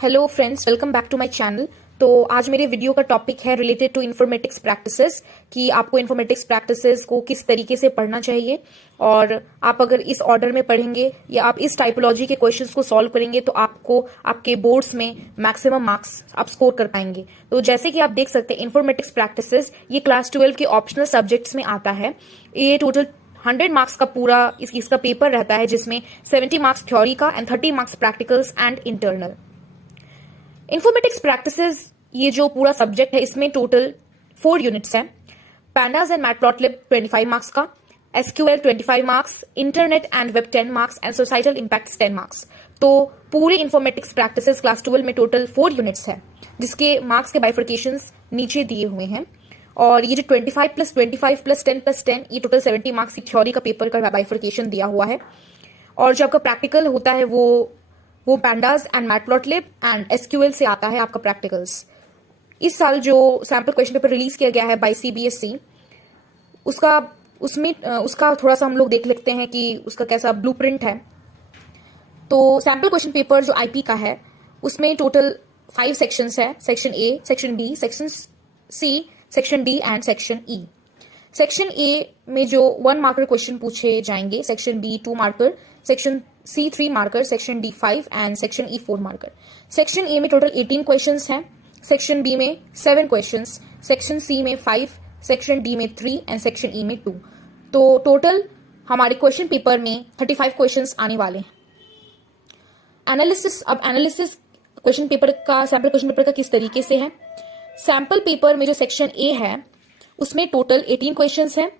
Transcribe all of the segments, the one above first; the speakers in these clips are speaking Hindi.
Hello friends, welcome back to my channel. तो आज मेरे वीडियो का टॉपिक है रिलेटेड टू इन्फॉर्मेटिक्स प्रैक्टिसेस कि आपको इन्फॉर्मेटिक्स प्रैक्टिसेस को किस तरीके से पढ़ना चाहिए और आप अगर इस ऑर्डर में पढ़ेंगे या आप इस टाइपोलॉजी के क्वेश्चंस को सॉल्व करेंगे तो आपको आपके बोर्ड्स में मैक्सिमम मार्क्स आप स्कोर कर पाएंगे। तो जैसे कि आप देख सकते हैं, इन्फॉर्मेटिक्स प्रैक्टिसेस ये क्लास 12 के ऑप्शनल सब्जेक्ट्स में आता है। ये टोटल 100 मार्क्स का पूरा इसका पेपर रहता है, जिसमें 70 मार्क्स थ्योरी का and 30 marks practicals and internal. Informatics practices ये जो पूरा सब्जेक्ट है, इसमें टोटल 4 यूनिट्स हैं। पैंडास एंड मैटप्लॉटलिब 25 मार्क्स का, SQL 25 marks, internet and web 10 marks and societal impacts 10 marks. तो पूरे इन्फॉर्मेटिक्स प्रैक्टिसेस क्लास 12 में टोटल 4 यूनिट्स है, जिसके मार्क्स के बाइफर्केशंस नीचे दिए हुए हैं। और ये जो 25 प्लस 25 प्लस 10 प्लस 10, ये टोटल 70 मार्क्स की थ्योरी का पेपर का बाइफर्केशन दिया हुआ है। और जो आपका प्रैक्टिकल होता है वो pandas and matplotlib and SQL से आता है आपका प्रैक्टिकल्स। इस साल जो सैंपल क्वेश्चन पेपर रिलीज किया गया है बाय सीबीएसई, उसका थोड़ा सा हम लोग देख लेते हैं कि उसका कैसा ब्लूप्रिंट है। तो सैंपल क्वेश्चन पेपर जो आईपी का है, उसमें टोटल 5 सेक्शंस है। Section A, section B, section C, section D and section E. Section A में जो 1 मार्कर क्वेश्चन पूछे जाएंगे, section B 2 marker, section C 3 marker, section D 5 and section E 4 marker. Section A में टोटल 18 क्वेश्चंस हैं, सेक्शन बी में 7 क्वेश्चंस, सेक्शन सी में 5, सेक्शन डी में 3 एंड सेक्शन ई में 2। तो टोटल हमारे क्वेश्चन पेपर में 35 क्वेश्चंस आने वाले हैं। एनालिसिस, अब एनालिसिस क्वेश्चन पेपर का, सैंपल क्वेश्चन पेपर का किस तरीके से है। सैंपल पेपर में जो सेक्शन ए है, उसमें टोटल 18 क्वेश्चंस हैं।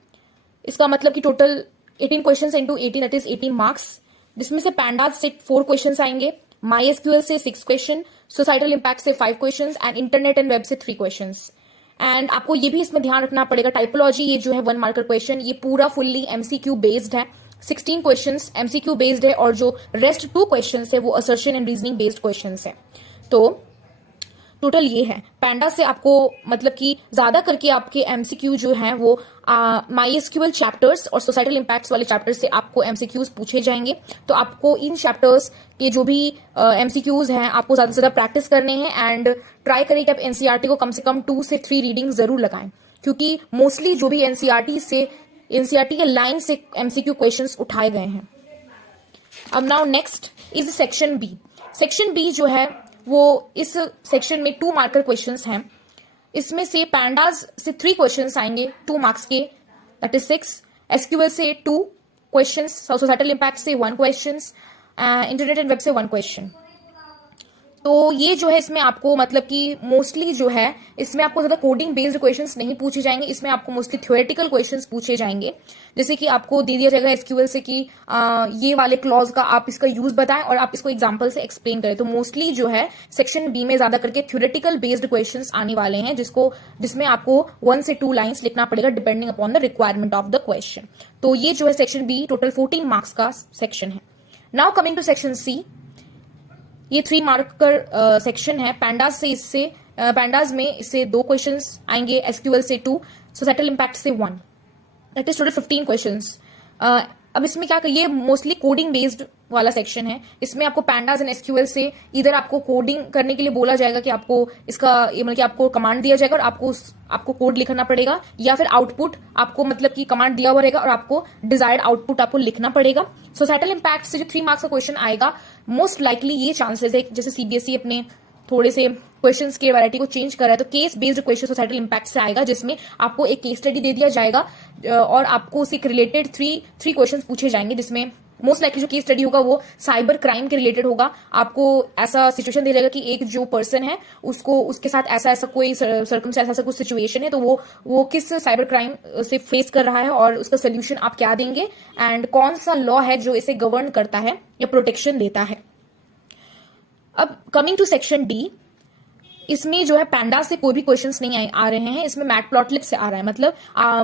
इसका मतलब कि total 18 questions into 18 that is 18 marks, जिसमें से पैंडास से 4 क्वेश्चंस आएंगे, माई एसक्यूएल से 6 क्वेश्चन, सोसाइटल इंपैक्ट से 5 questions and internet and web से 3 क्वेश्चंस। एंड आपको ये भी इसमें ध्यान रखना पड़ेगा, टाइपोलॉजी ये जो है 1 मार्कर क्वेश्चन, ये पूरा फुल्ली एमसीक्यू बेस्ड है। 16 क्वेश्चंस एमसीक्यू बेस्ड है और जो रेस्ट 2 क्वेश्चंस है वो assertion and reasoning based questions है। तो टोटल ये है। पैंडास से आपको मतलब कि ज्यादा करके आपके एमसीक्यू जो है वो माई एसक्यूएल चैप्टर्स और सोसाइटल इंपैक्ट्स वाले चैप्टर्स से आपको एमसीक्यूज पूछे जाएंगे। तो आपको इन चैप्टर्स के जो भी एमसीक्यूज हैं, आपको ज्यादा से ज्यादा प्रैक्टिस करने हैं एंड ट्राई करें कि आप एनसीईआरटी को कम से कम 2 से 3 रीडिंग जरूर लगाएं, क्योंकि मोस्टली जो भी एनसीईआरटी के लाइन से एमसीक्यू क्वेश्चंस उठाए गए हैं। अब now next is section B. Section B जो है वो इस सेक्शन में 2 मार्कर क्वेश्चंस हैं। इसमें से पैंडास से 3 क्वेश्चंस आएंगे 2 मार्क्स के, दैट इज 6, एसक्यूएल से 2 क्वेश्चंस, सोसाइटल इंपैक्ट से 1 क्वेश्चंस, इंटरनेट एंड वेब से 1 क्वेश्चन। तो ये जो है इसमें आपको मतलब कि मोस्टली जो है इसमें आपको ज्यादा कोडिंग बेस्ड क्वेश्चंस नहीं पूछे जाएंगे, इसमें आपको मोस्टली थ्योरेटिकल क्वेश्चंस पूछे जाएंगे। जैसे कि आपको दे दिया जाएगा एसक्यूएल से कि ये वाले क्लॉज का आप इसका यूज बताएं और आप इसको एग्जांपल से एक्सप्लेन करें। तो मोस्टली जो है सेक्शन बी में ज्यादा करके थ्योरेटिकल बेस्ड क्वेश्चंस आने वाले हैं, जिसमें आपको 1 से 2 लाइन्स लिखना पड़ेगा depending upon the requirement of the question. तो ये जो है सेक्शन बी टोटल 14 मार्क्स का सेक्शन है। Now coming to section C, ये 3 मार्कर सेक्शन है। पैंडास में इससे 2 क्वेश्चंस आएंगे, एसक्यूएल से 2, सोसाइटल इंपैक्ट से 1, दैट इज टोटल 15 क्वेश्चंस। अब इसमें क्या करिए, मोस्टली कोडिंग बेस्ड वाला सेक्शन है। इसमें आपको पैंडास एंड एसक्यूएल से इधर आपको कोडिंग करने के लिए बोला जाएगा कि आपको इसका मतलब कि आपको कमांड दिया जाएगा और आपको कोड लिखना पड़ेगा, या फिर आउटपुट आपको मतलब कि कमांड दिया हुआ रहेगा और आपको डिजायर्ड आउटपुट आपको लिखना पड़ेगा। सोसाइटल इंपैक्ट से जो 3 मार्क्स का क्वेश्चन आएगा, मोस्ट लाइकली ये चांसेस है, जैसे सीबीएसई अपने थोड़े से क्वेश्चंस के वैरायटी को चेंज कर रहा है, तो case based question societal impact से आएगा, जिसमें आपको एक केस स्टडी दे दिया जाएगा और आपको उससे रिलेटेड 3 क्वेश्चंस पूछे जाएंगे, जिसमें मोस्ट लाइकली जो केस स्टडी होगा वो साइबर क्राइम के रिलेटेड होगा। आपको ऐसा सिचुएशन दे जाएगा कि एक जो पर्सन है उसके साथ ऐसा कोई सर्कमस्टेंस, ऐसा कुछ सिचुएशन है, तो वो किस साइबर क्राइम से फेस कर रहा है और उसका सोल्यूशन आप क्या देंगे एंड कौन सा लॉ है जो इसे गवर्न करता है या प्रोटेक्शन देता है। अब कमिंग टू सेक्शन डी, इसमें जो है पैंडास से कोई भी क्वेश्चंस नहीं आ रहे हैं, इसमें मैटप्लॉटलिब से आ रहा है,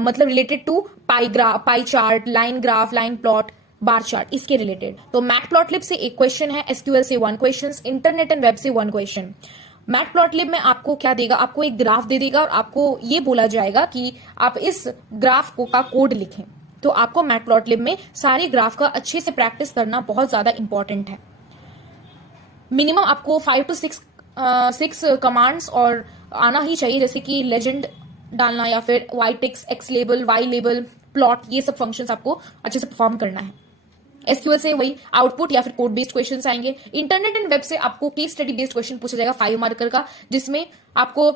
मतलब related to pie chart, line graph, line plot, bar chart, इसके रिलेटेड। तो मैटप्लॉटलिब से 1 क्वेश्चन है, एसक्यूएल से 1 क्वेश्चन, इंटरनेट एंड वेब से 1 क्वेश्चन। मैटप्लॉटलिब में आपको क्या देगा, आपको एक ग्राफ दे देगा और आपको ये बोला जाएगा कि आप इस ग्राफ का कोड लिखें। तो आपको मैटप्लॉटलिब में सारे ग्राफ का अच्छे से प्रैक्टिस करना बहुत ज्यादा इंपॉर्टेंट है। मिनिमम आपको 5 to 6 कमांड्स और आना ही चाहिए, जैसे कि लेजेंड डालना या फिर Y ticks, X label, Y label, plot, ये सब फंक्शंस आपको अच्छे से परफॉर्म करना है। एसक्यूएल से वही आउटपुट या फिर कोड बेस्ड क्वेश्चंस आएंगे। इंटरनेट एंड वेब से आपको केस स्टडी बेस्ड क्वेश्चन पूछा जाएगा 5 मार्कर का, जिसमें आपको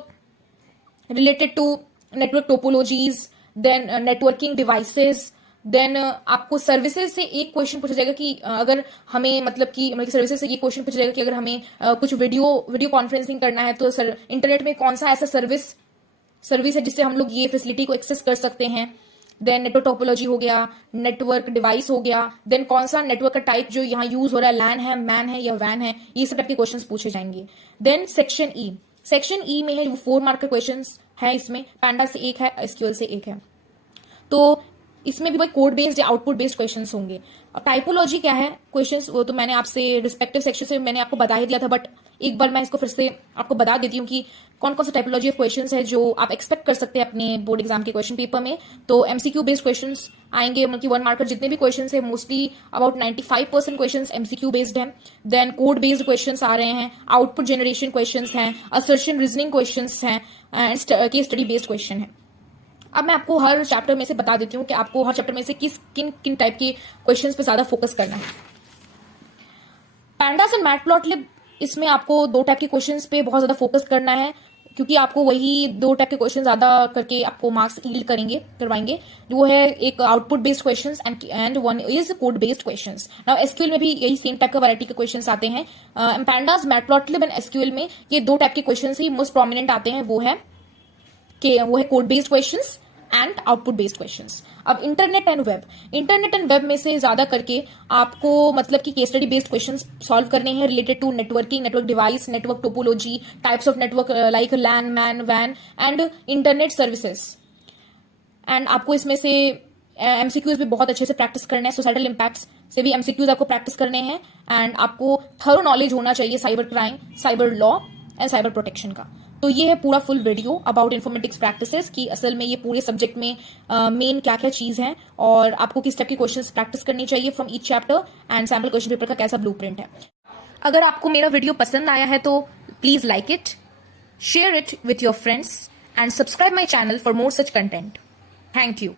related to network topologies, then networking devices, then आपको सर्विसेज से एक क्वेश्चन पूछा जाएगा कि अगर हमें मतलब कि सर्विसेज से ये क्वेश्चन पूछा जाएगा कि अगर हमें कुछ वीडियो कॉन्फ्रेंसिंग करना है तो सर इंटरनेट में कौन सा ऐसा सर्विस है जिससे हम लोग ये फैसिलिटी को एक्सेस कर सकते हैं। देन नेटवर्क टोपोलॉजी हो गया, नेटवर्क डिवाइस हो गया, देन कौन सा नेटवर्क का टाइप जो यहाँ यूज हो रहा है, लैन है, मैन है या वैन है, ये सब टाइप के क्वेश्चंस पूछे जाएंगे। देन सेक्शन ई में है वो 4 मार्क के क्वेश्चंस है, इसमें पैंडा से एक है, एसक्यूएल से एक है। तो इसमें भी भाई कोड बेस्ड या आउटपुट बेस्ड क्वेश्चंस होंगे। और टाइपोलॉजी क्या है क्वेश्चंस, वो तो मैंने आपसे रिस्पेक्टिव सेक्शन से मैंने आपको बता ही दिया था, बट एक बार मैं इसको फिर से आपको बता देती हूँ कि कौन कौन सा टाइपोलॉजी ऑफ क्वेश्चंस है जो आप एक्सपेक्ट कर सकते हैं अपने बोर्ड एग्जाम के क्वेश्चन पेपर में। तो एमसीक्यू बेस्ड क्वेश्चंस आएंगे, मतलब कि 1 मार्कर जितने भी क्वेश्चंस है mostly about 95% questions MCQ based हैं। देन कोड बेस्ड क्वेश्चंस आ रहे हैं, आउटपुट जनरेशन क्वेश्चंस हैं, असर्शन रीजनिंग क्वेश्चंस हैं and case study based question है। अब मैं आपको हर चैप्टर में से बता देती हूँ कि आपको हर चैप्टर में से किन टाइप के क्वेश्चंस पे ज्यादा फोकस करना है। पैंडास एंड मैटप्लॉटलिब, इसमें आपको 2 टाइप के क्वेश्चंस पे बहुत ज्यादा फोकस करना है, क्योंकि आपको वही 2 टाइप के क्वेश्चन ज्यादा करके आपको मार्क्स ईल्ड करवाएंगे। वो है एक output based questions and one is code based questions. Now SQL में भी यही सेम टाइप का वैरायटी के क्वेश्चंस आते हैं। पैंडास, मैटप्लॉटलिब एंड एसक्यूएल में ये 2 टाइप के क्वेश्चंस ही मोस्ट प्रोमिनेंट आते हैं, वो है code based questions and output based questions. अब इंटरनेट एंड वेब में से ज्यादा करके आपको मतलब कि case study based questions solve करने हैं related to networking, network device, network topology, types of network like LAN, MAN, वैन एंड इंटरनेट सर्विसेज। एंड आपको इसमें से एमसीक्यूज भी बहुत अच्छे से प्रैक्टिस करना है, सोसाइटल इंपैक्ट्स से भी एमसीक्यूज आपको प्रैक्टिस करने हैं। एंड आपको थरो नॉलेज होना चाहिए cyber crime, cyber law and cyber protection का। तो ये है पूरा full video about informatics practices की असल में ये पूरे सब्जेक्ट में मेन क्या क्या चीज है और आपको किस टाइप के क्वेश्चंस प्रैक्टिस करनी चाहिए from each chapter and sample question paper का कैसा ब्लूप्रिंट है। अगर आपको मेरा वीडियो पसंद आया है तो please like it, share it with your friends and subscribe my channel for more such content. Thank you.